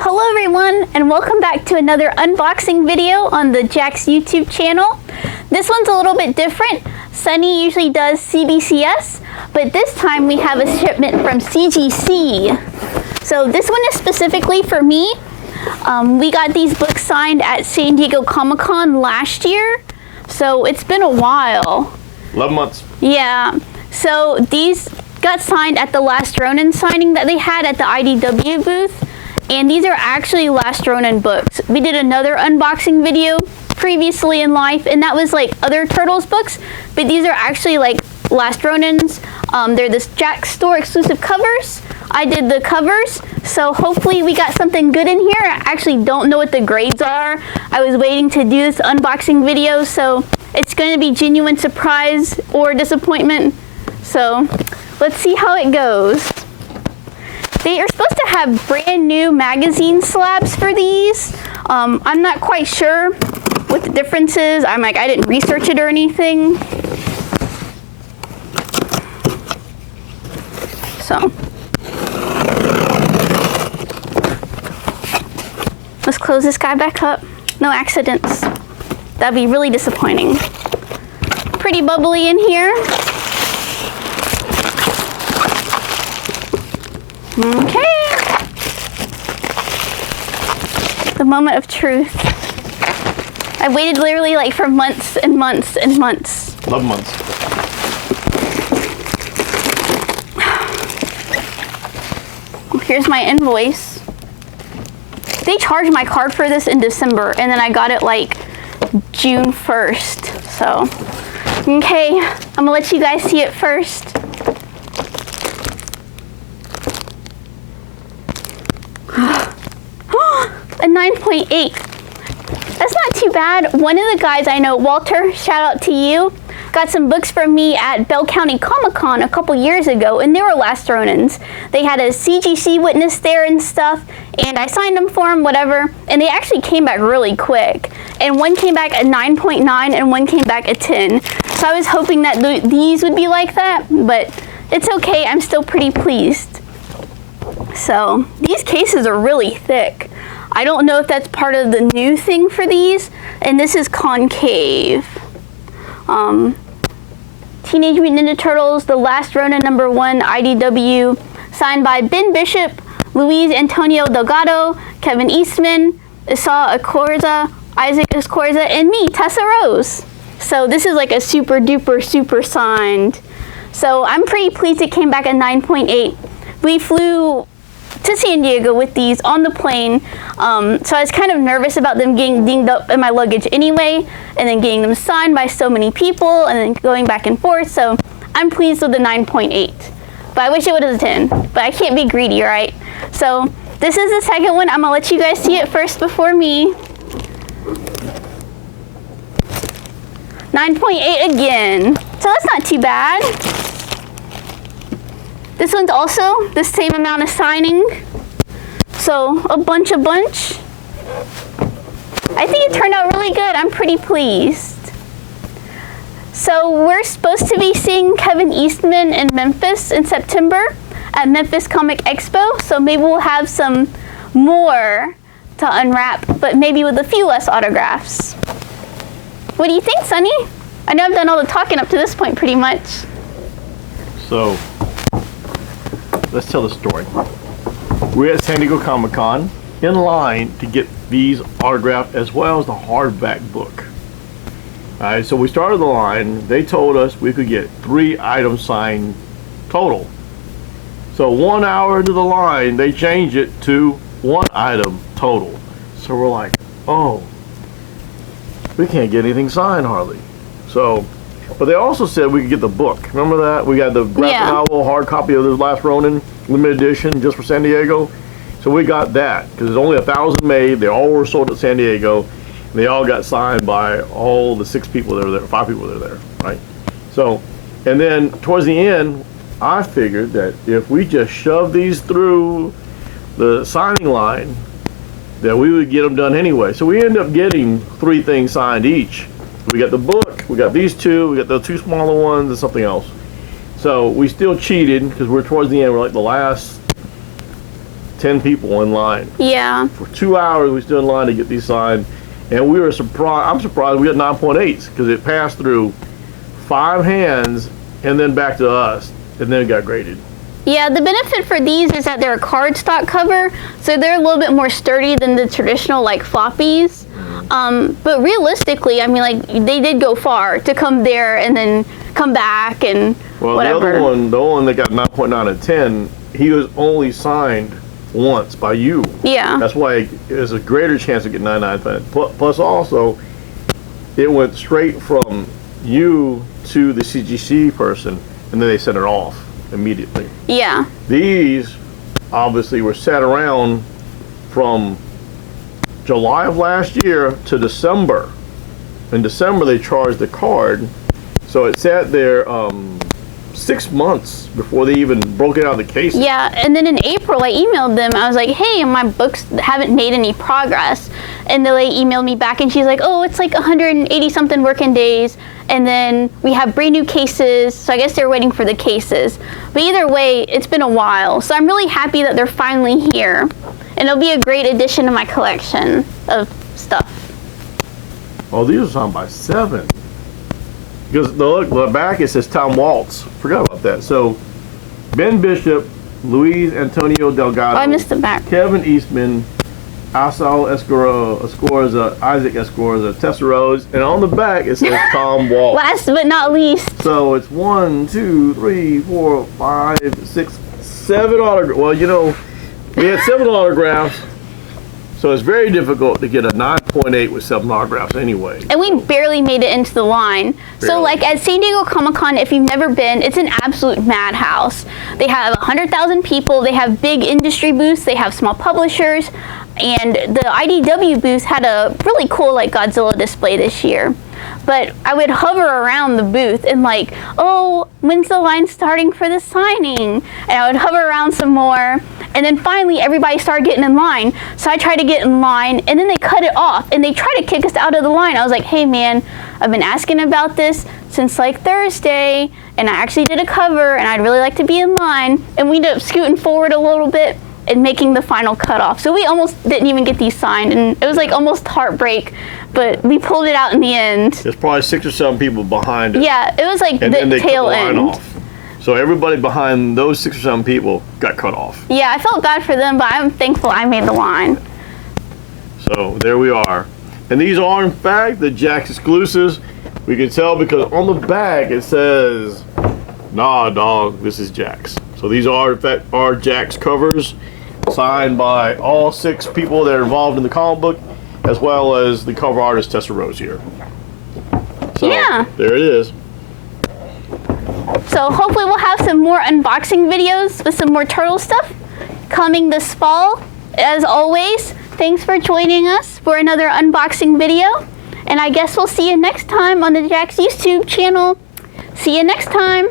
Hello everyone, and welcome back to another unboxing video on the Jack's YouTube channel. This one's a little bit different. Sonny usually does CBCS, but this time we have a shipment from CGC. So this one is specifically for me. We got these books signed at San Diego Comic-Con last year, so it's been a while. 11 months. Yeah, so these got signed at the last Ronin signing that they had at the IDW booth. And these are actually Last Ronin books. We did another unboxing video previously in life, and that was like other Turtles books, but these are actually like Last Ronins. They're this Jack's Store exclusive covers. I did the covers, so hopefully we got something good in here. I actually don't know what the grades are. I was waiting to do this unboxing video, so it's going to be genuine surprise or disappointment. So let's see how it goes. They are supposed to have brand new magazine slabs for these. I'm not quite sure what the difference is. I didn't research it or anything. So let's close this guy back up. No accidents. That'd be really disappointing. Pretty bubbly in here. Okay. The moment of truth. I waited literally like for months and months and months. 11 months. Here's my invoice. They charged my card for this in December, and then I got it like June 1st. So, okay, I'm gonna let you guys see it first. A 9.8. That's not too bad. One of the guys I know, Walter, shout out to you, got some books from me at Bell County Comic-Con a couple years ago, and they were Last Ronins. They had a CGC witness there and stuff, and I signed them for them, whatever, and they actually came back really quick. And one came back at 9.9 and one came back at 10. So I was hoping that these would be like that, but it's okay. I'm still pretty pleased. So these cases are really thick. I don't know if that's part of the new thing for these. And this is concave. Teenage Mutant Ninja Turtles, The Last Ronin #1 IDW, signed by Ben Bishop, Luis Antonio Delgado, Kevin Eastman, Isa Acorza, Isaac Escorza, and me, Tessa Rose. So this is like a super duper super signed. So I'm pretty pleased it came back at 9.8. We flew to San Diego with these on the plane, so I was kind of nervous about them getting dinged up in my luggage anyway, and then getting them signed by so many people, and then going back and forth, so I'm pleased with the 9.8. But I wish it would have been 10, but I can't be greedy, right? So this is the second one. I'm gonna let you guys see it first before me. 9.8 again, so that's not too bad. This one's also the same amount of signing, so a bunch. I think it turned out really good. I'm pretty pleased. So we're supposed to be seeing Kevin Eastman in Memphis in September at Memphis Comic Expo, so maybe we'll have some more to unwrap, but maybe with a few less autographs. What do you think, Sonny? I know I've done all the talking up to this point pretty much. So, let's tell the story. We're at San Diego Comic-Con in line to get these autographed as well as the hardback book. Alright, so we started the line. They told us we could get 3 items signed total. So 1 hour into the line, they changed it to 1 item total. So we're like, oh, we can't get anything signed hardly. So, but they also said we could get the book. Remember that? We got the graphic novel hard copy of the Last Ronin limited edition just for San Diego. So we got that because there's only 1,000 made. They all were sold at San Diego. They all got signed by all the 6 people that were there, 5 people that were there, right? So, and then towards the end, I figured that if we just shoved these through the signing line, that we would get them done anyway. So we ended up getting 3 things signed each. We got the book, we got these 2, we got the 2 smaller ones, and something else. So we still cheated because we're towards the end. We're like the last 10 people in line. Yeah. For 2 hours, we stood in line to get these signed, and we were surprised. I'm surprised we got 9.8s because it passed through 5 hands and then back to us, and then it got graded. Yeah, the benefit for these is that they're a cardstock cover, so they're a little bit more sturdy than the traditional like floppies. But realistically, I mean, like they did go far to come there and then come back and whatever. The one that got 9.9 out of 10, he was only signed once by you. Yeah. That's why there's a greater chance of getting 99. Plus also, it went straight from you to the CGC person, and then they sent it off immediately. Yeah. These obviously were sat around from July of last year to December. In December, they charged the card, so it sat there 6 months before they even broke it out of the case. Yeah, and then in April, I emailed them. I was like, hey, my books haven't made any progress. And then they emailed me back, and she's like, oh, it's like 180-something working days. And then we have brand new cases, so I guess they're waiting for the cases. But either way, it's been a while. So I'm really happy that they're finally here. And it'll be a great addition to my collection of stuff. Oh, these are signed by 7. Because the back, it says Tom Waltz. Forgot about that. So, Ben Bishop, Luis Antonio Delgado. Oh, I missed the back. Kevin Eastman, Asal Escorza, Isaac Escorza, Tessa Rose, and on the back it says Tom Waltz. Last but not least. So it's 1, 2, 3, 4, 5, 6, 7 autographs. Well, you know, we had 7 autographs, so it's very difficult to get a 9.8 with 7 autographs anyway. And we barely made it into the line. Barely. So like at San Diego Comic-Con, if you've never been, it's an absolute madhouse. They have 100,000 people, they have big industry booths, they have small publishers, and the IDW booth had a really cool like Godzilla display this year. But I would hover around the booth and like, oh, when's the line starting for the signing? And I would hover around some more. And then finally everybody started getting in line. So I tried to get in line and then they cut it off and they tried to kick us out of the line. I was like, hey man, I've been asking about this since like Thursday and I actually did a cover and I'd really like to be in line. And we ended up scooting forward a little bit and making the final cutoff. So we almost didn't even get these signed, and it was like almost heartbreak, but we pulled it out in the end. There's probably 6 or 7 people behind it. Yeah, it was like and the then they tail cut the line end. off. So everybody behind those 6 or 7 people got cut off. Yeah, I felt bad for them, but I'm thankful I made the line. So there we are. And these are in fact the Jax exclusives. We can tell because on the back it says, nah dog, this is Jax. So these are in fact our Jax covers, signed by all 6 people that are involved in the comic book, as well as the cover artist Tessa Rose here. So, yeah. There it is. So hopefully we'll have some more unboxing videos with some more turtle stuff coming this fall. As always, thanks for joining us for another unboxing video. And I guess we'll see you next time on the Jax YouTube channel. See you next time.